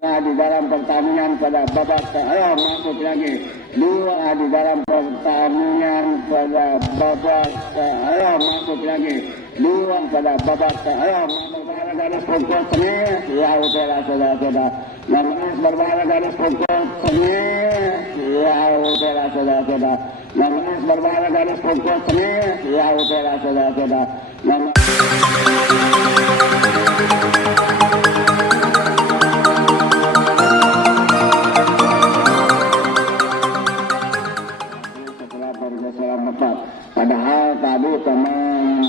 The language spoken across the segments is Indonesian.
di dalam pertandingan pada babak masuk lagi 2 di dalam pertandingan pada babak masuk lagi 2 pada babak masuk garis pokok seni ya udahlah saudara-saudara namanya berbahaya garis pokok seni ya udahlah saudara-saudara namanya berbahaya garis pokok seni ya udahlah saudara-saudara padahal tadi teman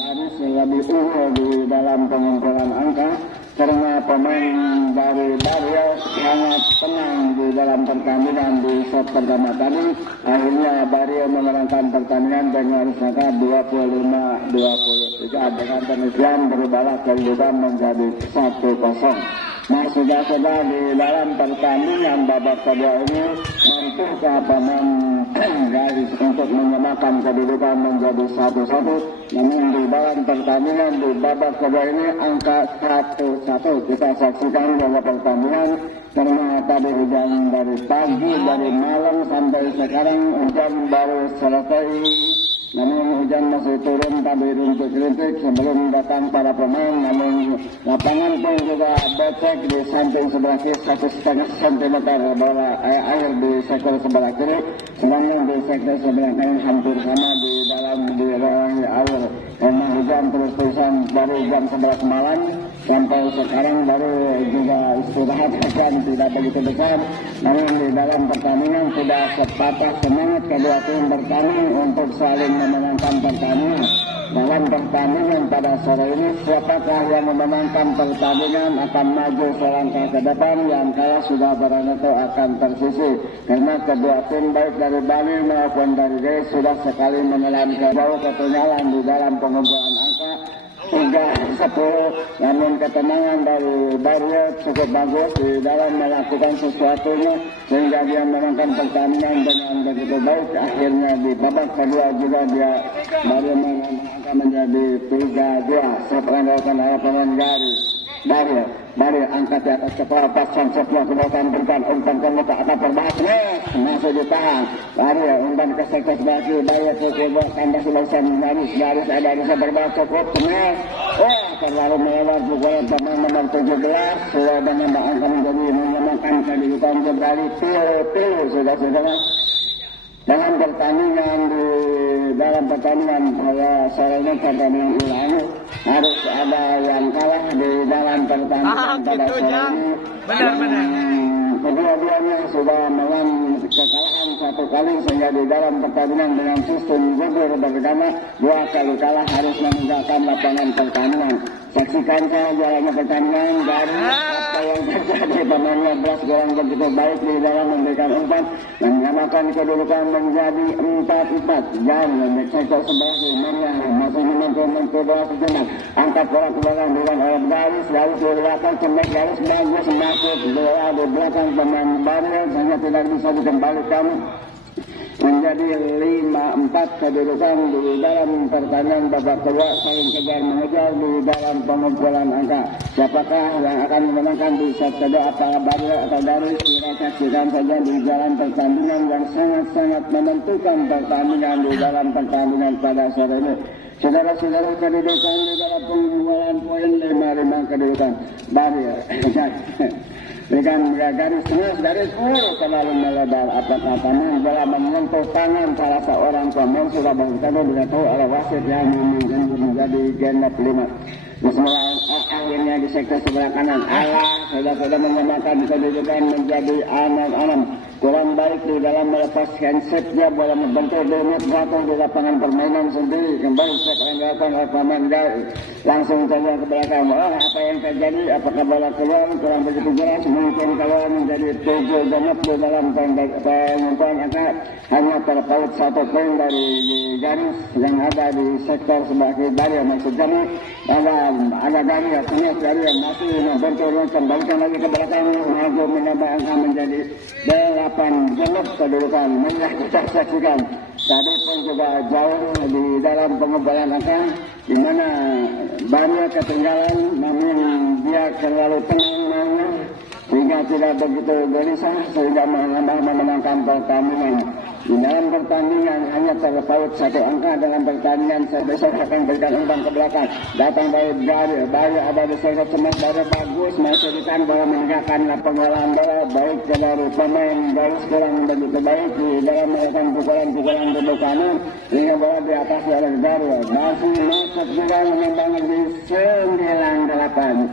baris lebih unggul di dalam pengumpulan angka karena pemain dari Barrio sangat tenang di dalam pertandingan di set pertama tadi. Akhirnya Barrio memenangkan pertandingan dengan skor 25-23 dengan demikian berubahlah kedudukan menjadi 1-0. Nah, sudah di dalam pertandingan babak kedua ini mantukah pemain garis untuk menyamakan kedudukan menjadi 1-1. Namun di dalam pertandingan di babak kedua ini angka 1-1. Kita saksikan bahwa pertandingan karena tadi hujan dari pagi, dari malam sampai sekarang hujan baru selesai. Namun hujan masih turun tadi rintik-rintik sebelum datang para pemain. Namun lapangan pun juga becek di samping sebelah kiri 1,5 cm bola air di sektor sebelah kiri. Sedangkan di sektor sebelah kanan hampir sama di dalam dirawani air. Memang hujan terus-terusan dari jam 11 malam sampai sekarang baru juga istirahat hujan tidak begitu besar. Namun di dalam pertandingan sudah sepatah semangat kedua tim bertanding untuk saling memenangkan pertandingan. Dalam pertandingan pada sore ini siapakah yang memenangkan pertandingan akan maju selangkah ke depan, yang kalah sudah barangkali akan tersisih karena kedua tim baik dari Bali maupun dari Gres sudah sekali menelan ke jauh ketinggalan di dalam pengumpulan angka 3-10. Namun ketenangan dari Barrio cukup bagus di dalam melakukan sesuatunya sehingga dia menangkan pertandingan dengan begitu baik. Akhirnya di babak kedua juga dia Barrio akan menjadi 3-2 setelah dilakukan oleh pemain garis. Barrio angkat di atas kepala pasang setelah kemudian berikan umpan ke muka atau perbahasnya masih ditahan. Barrio umpan ke sektor sebelah kiri, Barrio pukul tambah selesai garis ada di sebelah cukup sebenarnya. Terlalu melewat pukulan pemain nomor 17 sudah dengan angka menjadi menyamakan kedudukan kembali pilu sudah dalam pertandingan pada sore ini pertandingan ulang harus ada yang kalah di dalam pertandingan pada sore ini. Benar. Kedua-duanya sudah mengalami kekalahan 1 kali sehingga di dalam pertandingan dengan sistem gugur bersama 2 kali kalah harus meninggalkan lapangan pertandingan. Saksikan saja jalannya pertandingan dari apa yang terjadi. Pemainnya belas kurang begitu baik di dalam memberikan umpan dan menyamakan kedudukan menjadi 4-4. Jauh dari sektor sebelah kiri masih menentu bola sejenak. Angkat bola ke belakang dengan oleh garis di belakang cemek garis bagus masuk bola di belakang pemain Barrio sehingga tidak bisa dikembalikan. Menjadi 5-4 kedudukan di dalam pertandingan babak kedua saling kejar mengejar di dalam pengumpulan angka. Siapakah yang akan memenangkan di set kedua, apakah Barrio atau Garis? Kita saksikan saja di jalan pertandingan yang sangat-sangat menentukan pertandingan di dalam pertandingan pada sore ini. Saudara-saudara, kedudukan di dalam pengumpulan poin 5-5 kedudukan Barrio. Dengan garis terlalu melebar. Apakah pemain bola menyentuh tangan salah seorang pemain sudah beritahu beritahu oleh wasit yang mungkin menjadi genap 5. Bismillah, akhirnya di sektor sebelah kanan sudah menyamakan kedudukan menjadi 6-6. Kurang baik di dalam melepas handset, dia bola membentur demit jatuh di lapangan permainan sendiri. Kembali setelah dilakukan oleh pemain Garis langsung saja ke belakang. Apa yang terjadi? Apakah bola keluar? Kurang begitu jelas. Mungkin keluar menjadi 7 genap di dalam pengumpulan angka. Hanya terpaut 1 poin dari Garis yang ada di sektor sebelah kiri. Barrio maksud kami ada Barrio yang masih membentur, kembalikan lagi ke belakang, maju menambah angka menjadi 8 genap kedudukan. Melihat kita saksikan tadi pun juga jauh di dalam pengumpulan angka di mana Barrio ketinggalan, namun dia terlalu tenang sehingga tidak begitu gelisah sehingga memenangkan pertandingan. Di dalam pertandingan hanya terpaut 1 angka dalam pertandingan. Besok akan berikan umpan ke belakang. Datang dari ada di sektor cemas dari bagus masukkan bola menegakkan pengelolaan bola baik dari pemain garis kurang begitu baik di dalam melakukan pukulan ke kanan hingga bola di atas dari Garuda masih masuk juga mengembang di 9-8.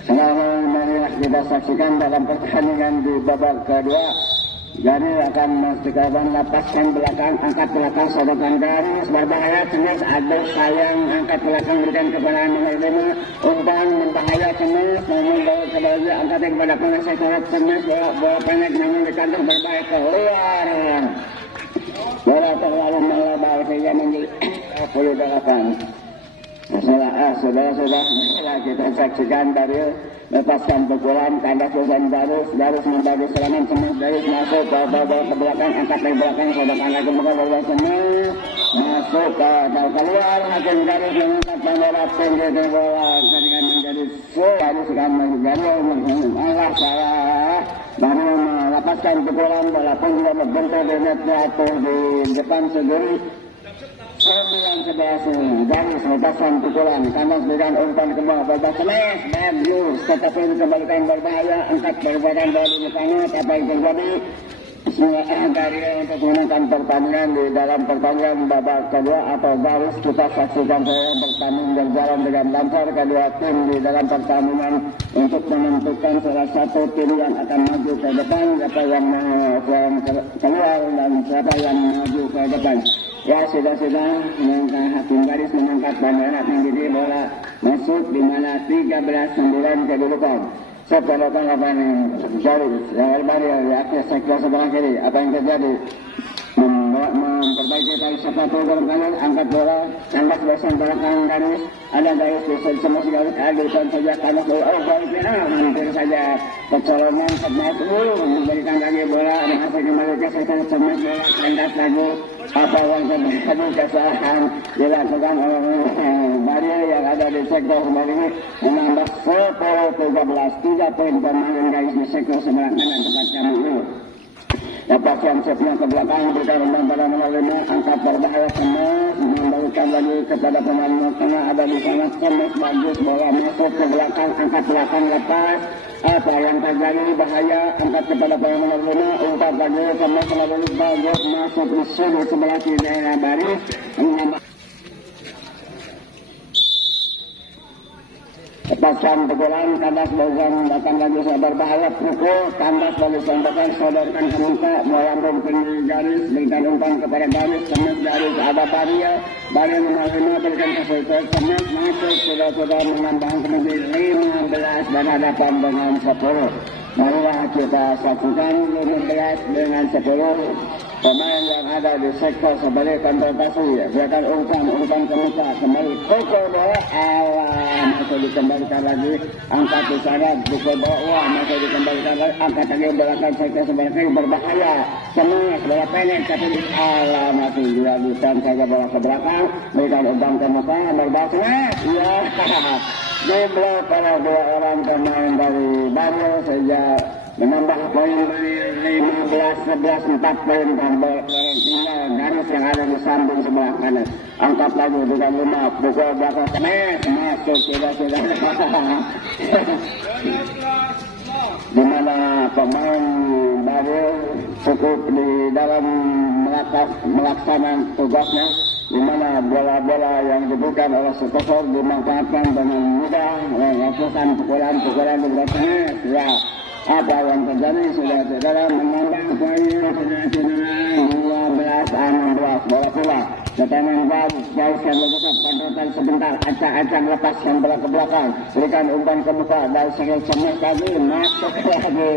Selamat marilah kita saksikan dalam pertandingan di babak kedua. Jadi akan memastikan lepaskan belakang, angkat belakang, sodokan garis, berbahaya, cemas, aduh sayang, angkat belakang berikan kepada nomor 5, umpan, berbahaya, cemas, namun bawa kembali, angkat kepada pengasih korak, cemas, bola pendek, namun di kantong berbahaya keluar. Bola terlalu melebar sehingga menjadi 28. Saudara-saudara, kita saksikan dari lepaskan pukulan, kandas bosan garis membagi serangan cemas, garis masuk ke belakang, angkat dari belakang, sodokan lagi buka bola cemas, masuk ke keluar, hakim garis mengangkat bola tinggi ke bola, dengan menjadi garis akan menjadi Allah salah, baru melepaskan pukulan, bola pun juga berbentuk di net jatuh di depan sendiri. 9-11 garis lepasan pukulan kandas dengan umpan ke bawah babak semes bagus tetapi dikembalikan berbahaya angkat perbuatan dari depannya apa yang terjadi dari untuk menangkan pertandingan di dalam pertandingan babak kedua atau garis kita saksikan saya pertandingan berjalan dengan lancar kedua tim di dalam pertandingan untuk menentukan salah satu tim yang akan maju ke depan siapa yang keluar dan siapa yang maju ke depan. Ya sudah hakim garis mengangkat bandera tinggi bola masuk di mana 13-9 kedudukan. Sepenuhnya apa yang terjadi? Di atas sektor sebelah kiri apa yang terjadi? Memperbaiki tali sepatu berkanan, angkat bola, angkat besan belakang garis, ada garis besar semua garis, adukan saja kanan baiknya, hampir saja kecolongan memberikan lagi bola, masih kembali ke sektor cemas bola, angkat lagi, apa yang terjadi kesalahan dilakukan oleh Mario yang ada di sektor sebelah ini menambah 10-13, 3 poin pemain garis di sektor sebelah kanan tempat kami ini. Lepas yang setnya ke belakang berikan umpan pada nomor 5 angkat berbahaya cemas memberikan lagi kepada pemain tengah ada di sana cemas bagus bola masuk ke belakang angkat belakang lepas apa yang terjadi bahaya angkat kepada pemain nomor 5 umpan lagi cemas melalui bagus masuk di sudut sebelah kiri daerah baris lepaskan pukulan, kandas bosan datang lagi sabar bahaya pukul, kandas lagi sodorkan ke muka, bola tinggi garis, berikan umpan kepada garis, cemas garis, ada baria nomor 5 berikan ke sektor cemas masuk, sudah menambah menjadi 15 dan hadapan dengan 10. Marilah kita saksikan 15 dengan 10 pemain yang ada di sektor sebagai konfrontasi berikan umpan ke muka kembali pukul bola masih dikembalikan lagi angkat di sana pukul bola masih dikembalikan lagi angkat lagi belakang sektor sebagai berbahaya cemas bola pendek tapi di masih dilakukan saja bola ke belakang berikan umpan ke muka berbahaya ya diblok oleh 2 orang pemain dari Barrio sehingga menambah poin dari 15-11 4 poin tinggal garis yang ada di samping sebelah kanan angkat lagi dengan 5 pukul belakang masuk sudah di mana pemain baru cukup di dalam melaksanakan tugasnya di mana bola-bola yang diberikan oleh Sukosor dimanfaatkan dengan mudah melakukan pukulan di belakang ya apa yang terjadi saudara-saudara menambah poin saudara 12-16 bola pula Ketenang jauhkan lepas kontrol sebentar acak-acak lepaskan bola ke belakang berikan umpan ke muka dari sektor cemas lagi masuk lagi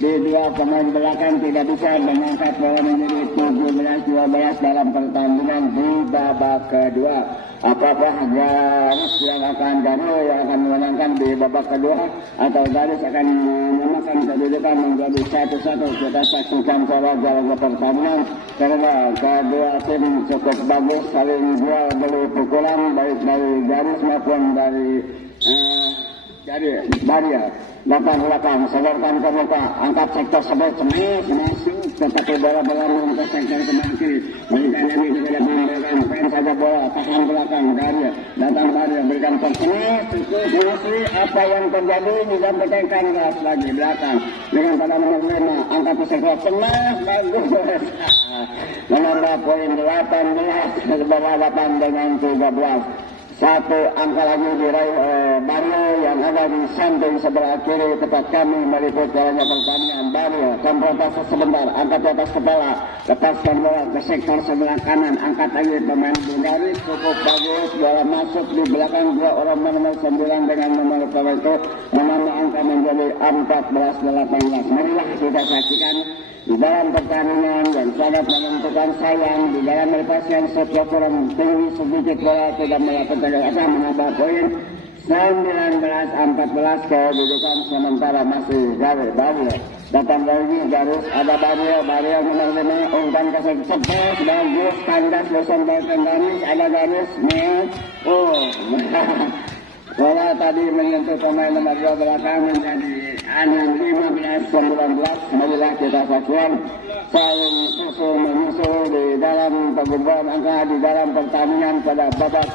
di 2 pemain belakang tidak bisa mengangkat bola menjadi 17-12 dalam pertandingan di babak kedua. Apakah garis yang akan yang akan memenangkan di babak kedua atau garis akan memenangkan kedudukan menjadi 1-1 kita saksikan secara jalan pertandingan karena kedua tim cukup bagus saling jual beli pukulan baik dari garis maupun dari Jadi Maria datang belakang, sodorkan ke muka, angkat sektor sebut semis, masuk, tetapi bola-bola ke sektor sebelah kiri. Berikan ini kepada pemberikan, pen saja bola, tahan belakang, Maria datang Maria, berikan ke semis, masih apa yang terjadi, juga bertengkar keras lagi belakang. Dengan pada nomor 5, angkat ke sektor semis, bagus. Menambah poin 18, ke bawah 8 dengan 13. Satu angka lagi diraih Mario yang ada di samping sebelah kiri tempat kami meliput jalannya pertandingan. Mario konfrontasi sebentar, angkat di atas kepala, lepaskan bola ke sektor sebelah kanan, angkat lagi pemain Bulgaris, cukup bagus, bola masuk di belakang dua orang nomor 9 dengan nomor itu menambah angka menjadi 14-18. Marilah kita saksikan di dalam pertandingan yang sangat menentukan sayang, di dalam melepaskan setiap orang tinggi sedikit bola tidak melakukan akan menambah poin 19-14. Kedudukan sementara masih Garis Bario datang lagi, Garis ada Bario nomor 5 umpan ke sebelah bagus, tandas bosan bahkan Garis ada Garis bola tadi menyentuh pemain nomor 2 belakang menjadi 15-19. Marilah kita saksikan saling susul-menyusul di dalam pengumpulan angka di dalam pertandingan pada babak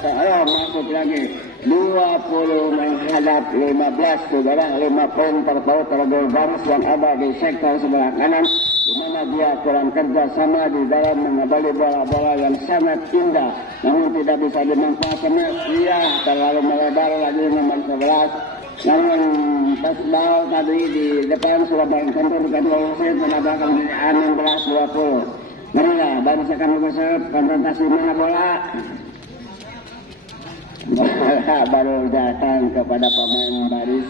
masuk lagi 20 menghadap 15. Saudara 5 poin terpaut tergol Garis yang ada di sektor sebelah kanan, di mana dia kurang kerjasama di dalam mengembali bola-bola yang sangat indah namun tidak bisa dimanfaatkan. Ia terlalu melebar lagi nomor 11. Namun Tasbal tadi di depan sudah main kentur kedua wasit menambahkan menjadi 16-20. Marilah baru akan bergeser konfrontasi mana bola. Bola baru datang kepada pemain Baris.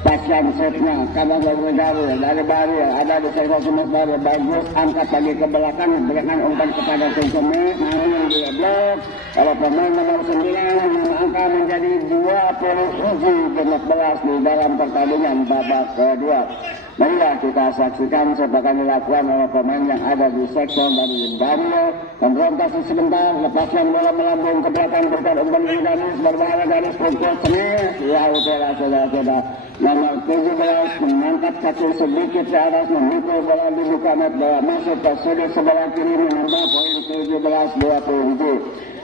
Pasang setnya karena dari Bario ada di sektor semes Bario bagus, angkat lagi ke belakang, berikan umpan kepada Sengkeme, namun yang dia blok kalau pemain nomor 9 yang angka menjadi 27-15 di dalam pertandingan babak kedua. Marilah kita saksikan sebagai dilakukan oleh pemain yang ada di sektor dari Bario. Konfrontasi sebentar, lepaskan bola melambung ke belakang, berikan umpan dari Garis, berbahaya Garis, pukul semes, ya udahlah saudara-saudara. Nomor 17 mengangkat kaki sedikit ke atas, memukul bola dibuka net, bola masuk ke sudut sebelah kiri menambah poin 17-27.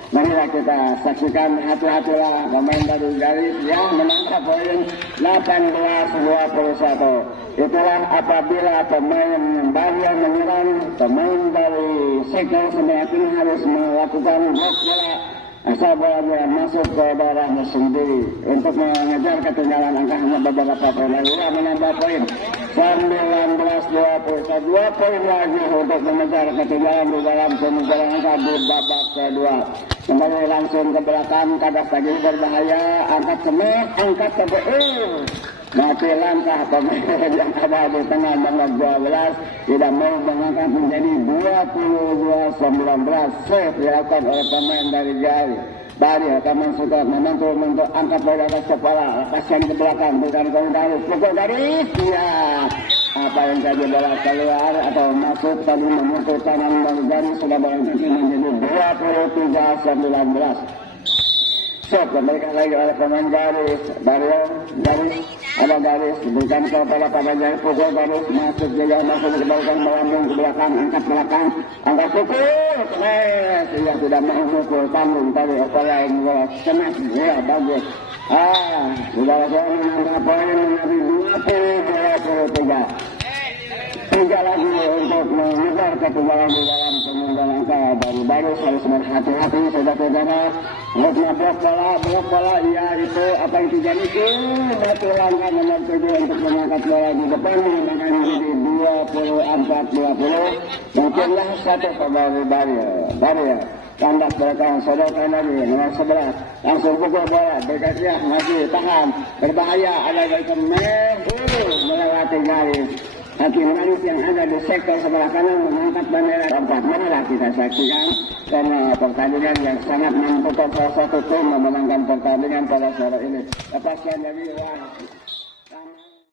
Marilah kita saksikan, hati-hatilah pemain dari Garis yang menambah poin 18-21. Itulah apabila pemain Bario menyerang, pemain dari sektor sebelah kiri harus melakukan blok bola asal bola masuk ke daerahnya sendiri. Untuk mengejar ketinggalan angka hanya beberapa poin lagi menambah poin 19-20. 2 poin lagi untuk mengejar ketinggalan di dalam pengejaran angka di babak kedua. Kembali langsung ke belakang, kadas lagi berbahaya, angkat semes, angkat ke mati langkah pemain yang ada di tengah nomor 12 tidak mau mengangkat menjadi 22-19. Save dilakukan oleh pemain dari Garis. Bario akan suka membantu untuk angkat bola atas kepala, lepaskan ke belakang, bukan ke Garis, pukul Garis, ya. Apa yang jadi bola keluar atau masuk tadi memukul kanan dari Garis sudah bola menjadi 23-19. So, kembalikan lagi oleh pemain Garis. Bario, Garis, ada Garis, berikan kepada pemain Garis, pukul Garis, masuk juga, masuk dikembalikan melambung ke belakang, angkat belakang, angkat pukul, kemes, ia tidak mau mukul tanggung tadi, upaya yang bola, kemes, ya bagus. Sudah saya menambah poin menjadi 20-23. 3 lagi untuk mengejar ketinggalan di dalam pengunggul angka dari Baris. Harus berhati-hati saudara-saudara. Blok bola, ya itu apa yang terjadi itu batu langkah nomor 7 untuk mengangkat bola di depan menggunakan menjadi 24-20. Mungkinlah satu pemain Bario kandas belakang, sodorkan lagi nomor 11 langsung pukul bola, berkasih masih tahan, berbahaya, ada melewati Garis. Hakim Garis yang ada di sektor sebelah kanan mengangkat bendera keempat. Marilah kita saksikan karena pertandingan yang sangat menentukan salah satu tim memenangkan pertandingan pada sore ini. Lepaskan dari